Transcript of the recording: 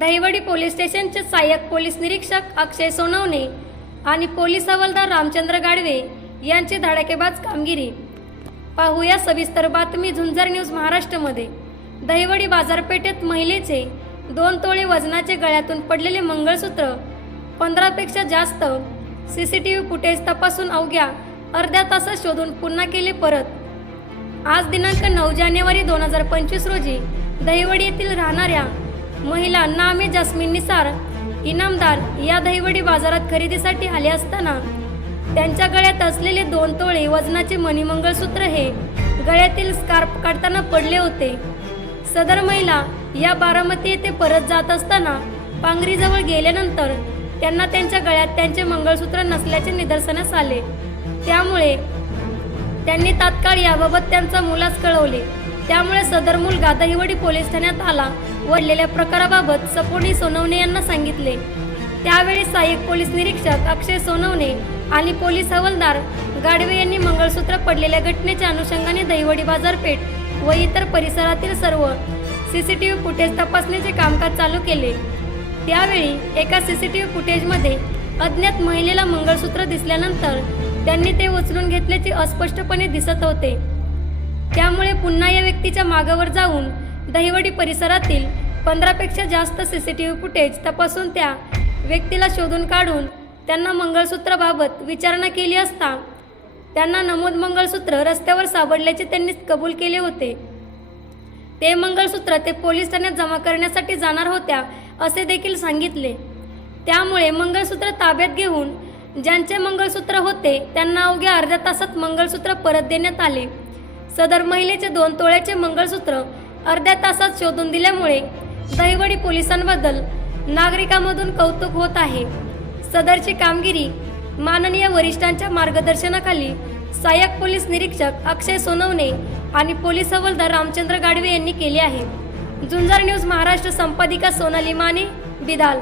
Dahiwadi police स्टेशनचे सहाय्यक police निरीक्षक अक्षय सोनवणे आणि पोलीस हवालदार रामचंद्र गाडवे यांची धडाकेबाज कामगिरी. पाहूया सविस्तर बातमी झुंजर न्यूज महाराष्ट्रमध्ये. दहिवडी बाजारपेठेत महिलेचे दोन तोळे वजनाचे गळ्यातून पडलेले मंगळसूत्र पंधरापेक्षा जास्त C C T V footage तपासून अवघ्या अर्ध्या तासात शोधून पुन्हा केले परत. आज दिनांक नऊ जानेवारी दोन हजार पंचवीस रोजी दहिवडी येथील राहणाऱ्या महिला नामे जास्मिन निसार इनामदार या दहीवडी बाजारात खरेदीसाठी आले असताना त्यांच्या गळ्यात असलेले दोन तोळे वजनाचे मणिमंगळसूत्र हे गळ्यातील स्कार्फ काढताना पडले होते. सदर महिला या बारामती येथे परत जात असताना पांगरीजवळ गेल्यानंतर त्यांना त्यांच्या गळ्यात त्यांचे मंगळसूत्र नसल्याचे निदर्शनास आले. त्यामुळे त्यांनी तात्काळ याबाबत त्यांचा मुलास कळवले. त्यामुळे सदर मुलगा दहिवडी पोलीस ठाण्यात आला. वडलेल्या प्रकाराबाबत सपोर्णी सोनवणे यांना सांगितले. त्यावेळी सहाय्यक पोलीस निरीक्षक अक्षय सोनवणे आणि पोलीस हवालदार गाडवे यांनी मंगळसूत्र पडलेल्या घटनेच्या अनुषंगाने दहिवडी बाजारपेठ व इतर परिसरातील सर्व C C T V footage तपासण्याचे कामकाज चालू केले. त्यावेळी एका सी सी टी व्ही फुटेजमध्ये अज्ञात महिलेला मंगळसूत्र दिसल्यानंतर त्यांनी ते उचलून घेतल्याचे अस्पष्टपणे दिसत होते. त्यामुळे पुन्हा या व्यक्तीच्या मागावर जाऊन दहिवडी परिसरातील पंधरापेक्षा जास्त C C T V footage तपासून त्या व्यक्तीला शोधून काढून त्यांना मंगळसूत्राबाबत विचारणा केली असता त्यांना नमूद मंगळसूत्र रस्त्यावर सापडल्याचे त्यांनी कबूल केले होते. ते मंगळसूत्र ते पोलीस ठाण्यात जमा करण्यासाठी जाणार होत्या असे देखील सांगितले. त्यामुळे मंगळसूत्र ताब्यात घेऊन ज्यांचे मंगळसूत्र होते त्यांना अवघ्या अर्ध्या तासात मंगळसूत्र परत देण्यात आले. सदर महिलेचे दोन तोळ्याचे मंगळसूत्र अर्ध्या तासात शोधून दिल्यामुळे दहिवडी पोलिसांबद्दल नागरिकांमधून कौतुक होत आहे. सदरची कामगिरी माननीय वरिष्ठांच्या मार्गदर्शनाखाली सहाय्यक पोलीस निरीक्षक अक्षय सोनवणे आणि पोलीस हवालदार रामचंद्र गाडवे यांनी केली आहे. झुंजार न्यूज महाराष्ट्र संपादिका सोनाली माने बिदाल.